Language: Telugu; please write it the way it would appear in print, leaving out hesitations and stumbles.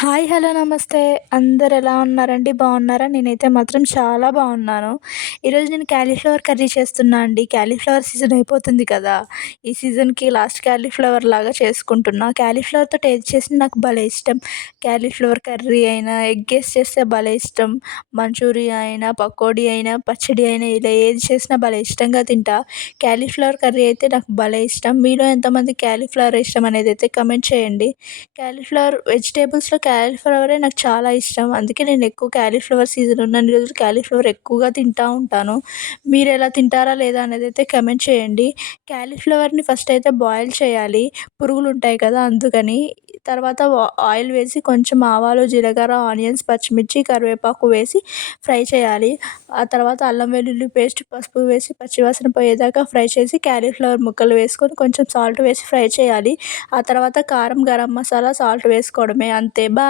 హాయ్! హలో! నమస్తే. అందరూ ఎలా ఉన్నారండి? బాగున్నారా? నేనైతే మాత్రం చాలా బాగున్నాను. ఈరోజు నేను క్యాలీఫ్లవర్ కర్రీ చేస్తున్నా అండి. క్యాలీఫ్లవర్ సీజన్ అయిపోతుంది కదా! ఈ సీజన్‌కి లాస్ట్ క్యాలీఫ్లవర్ లాగా చేసుకుంటున్నా. క్యాలీఫ్లవర్‌తోటి ఏది చేసినా నాకు భలే ఇష్టం. క్యాలీఫ్లవర్ కర్రీ అయినా, ఎగ్ ఏసి చేస్తే భలే ఇష్టం. మంచూరియా అయినా, పకోడీ అయినా, పచ్చడి అయినా ఇలా ఏది చేసినా భలే ఇష్టంగా తింటా. క్యాలీఫ్లవర్ కర్రీ అయితే నాకు భలే ఇష్టం. మీలో ఎంతమందికి క్యాలీఫ్లవర్ ఇష్టం అనేదైతే కామెంట్ చేయండి. వెజిటేబుల్స్‌లో క్యాలీఫ్లవరే నాకు చాలా ఇష్టం. అందుకే నేను ఎక్కువ క్యాలీఫ్లవర్ సీజన్ ఉన్నన్ని రోజులు క్యాలీఫ్లవర్ ఎక్కువగా తింటా ఉంటాను. మీరెలా తింటారా లేదా అనేదైతే కామెంట్ చేయండి. క్యాలీఫ్లవర్‌ని ఫస్ట్ అయితే బాయిల్ చేయాలి. పురుగులుంటాయి కదా! అందుకని. తర్వాత ఆయిల్ వేసి కొంచెం ఆవాలు, జీలకర్ర, ఆనియన్స్, పచ్చిమిర్చి, కరివేపాకు వేసి ఫ్రై చేయాలి. ఆ తర్వాత అల్లం వెల్లుల్లి పేస్ట్, పసుపు వేసి పచ్చివాసన పోయేదాకా ఫ్రై చేసి క్యాలీఫ్లవర్ ముక్కలు వేసుకొని కొంచెం సాల్ట్ వేసి ఫ్రై చేయాలి. ఆ తర్వాత కారం, గరం మసాలా, సాల్ట్ వేసుకోవడమే అంతే. బాయ్.